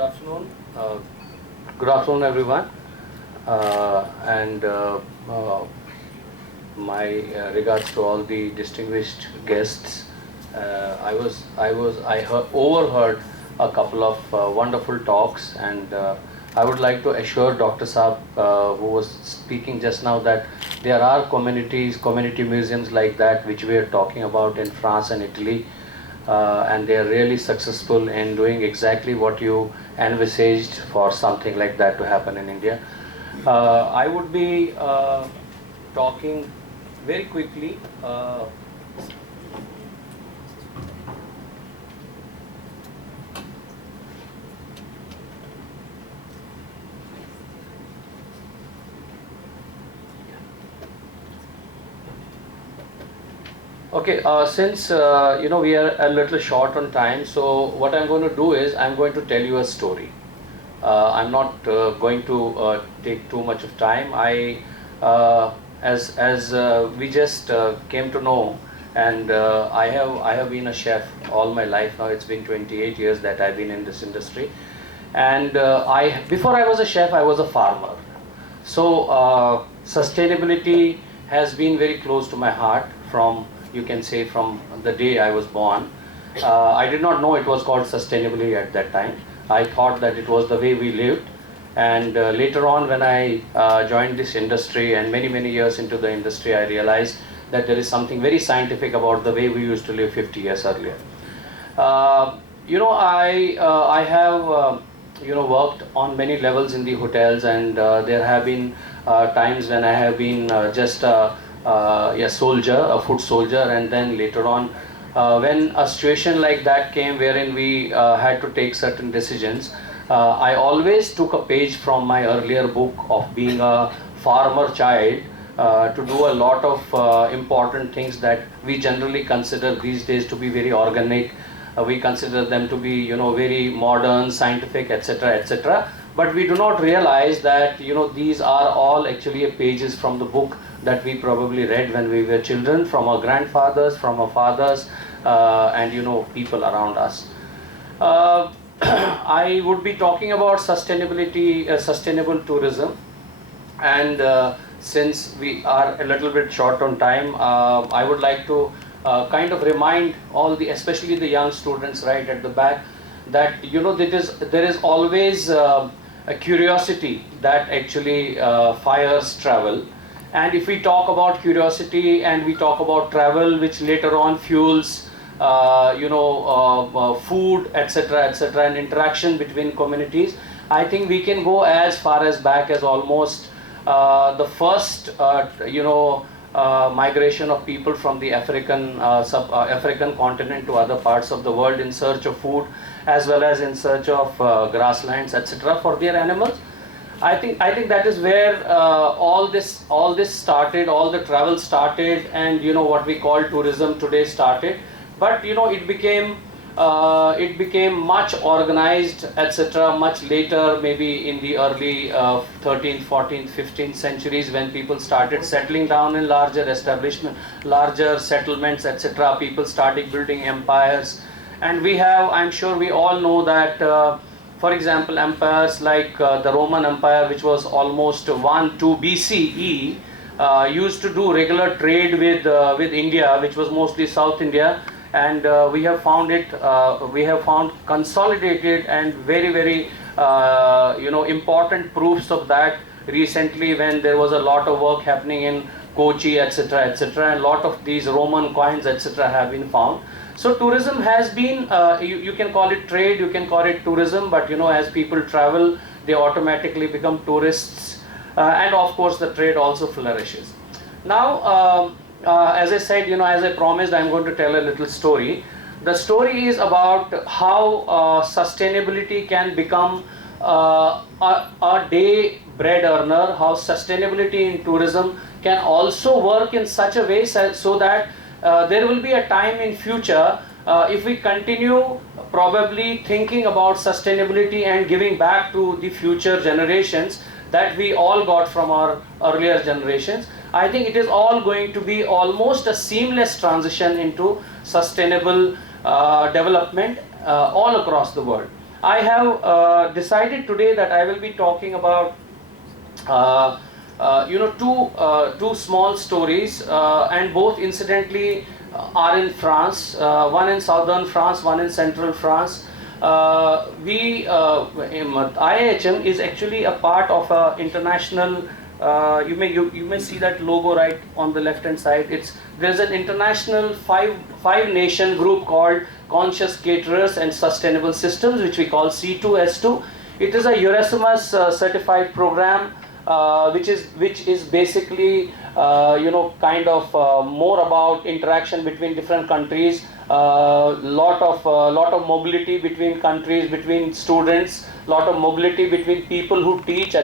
afternoon. Good afternoon, everyone. And my regards to all the distinguished guests. I overheard a couple of wonderful talks, and I would like to assure Dr. Saab, who was speaking just now, that there are community museums like that, which we are talking about in France and Italy, and they are really successful in doing exactly what you envisaged for something like that to happen in India. I would be talking very quickly. Okay, since we are a little short on time, so what I'm going to do is I'm going to tell you a story. I'm not going to take too much of time. As we just came to know, and I have been a chef all my life now. It's been 28 years that I've been in this industry, and before I was a chef, I was a farmer. So sustainability has been very close to my heart from, you can say, from the day I was born. I did not know it was called sustainability at that time. I thought that it was the way we lived. And later on, when I joined this industry, and many years into the industry, I realized that there is something very scientific about the way we used to live 50 years earlier. I have worked on many levels in the hotels, and there have been times when I have been just a soldier, a foot soldier, and then later on, when a situation like that came wherein we had to take certain decisions, I always took a page from my earlier book of being a farmer child to do a lot of important things that we generally consider these days to be very organic. We consider them to be, very modern, scientific, etc., etc. But we do not realize that, these are all actually pages from the book that we probably read when we were children, from our grandfathers, from our fathers, and people around us. I would be talking about sustainability, sustainable tourism, and since we are a little bit short on time, I would like to kind of remind all the, especially the young students right at the back, that there is always a curiosity that actually fires travel. And if we talk about curiosity and we talk about travel, which later on fuels food, etc., etc., and interaction between communities, I think we can go as far as back as almost the first migration of people from the African continent to other parts of the world in search of food, as well as in search of grasslands, etc., for their animals. I think that is where all this started, all the travel started, and what we call tourism today started. But it became much organized, etc., much later, maybe in the early 13th, 14th, 15th centuries, when people started settling down in larger establishments, larger settlements, etc. People started building empires, and I'm sure we all know that. For example, empires like the Roman Empire, which was almost 1-2 BCE, used to do regular trade with India, which was mostly South India, and we have found consolidated and very important proofs of that recently, when there was a lot of work happening in Kochi, etc., etc., and a lot of these Roman coins, etc., have been found. So tourism has been, you can call it trade, you can call it tourism, but as people travel, they automatically become tourists, and of course the trade also flourishes. Now, as I said, as I promised, I'm going to tell a little story. The story is about how sustainability can become a day bread earner, how sustainability in tourism can also work in such a way so that there will be a time in future, if we continue probably thinking about sustainability and giving back to the future generations that we all got from our earlier generations. I think it is all going to be almost a seamless transition into sustainable development all across the world. I have decided today that I will be talking about two small stories, and both incidentally are in France. One in southern France, one in central France. IIHM is actually a part of a international. You may see that logo right on the left hand side. There's an international five nation group called Conscious Caterers and Sustainable Systems, which we call C2S2. It is a Erasmus certified program, which is basically kind of more about interaction between different countries, lot of mobility between countries, between students, lot of mobility between people who teach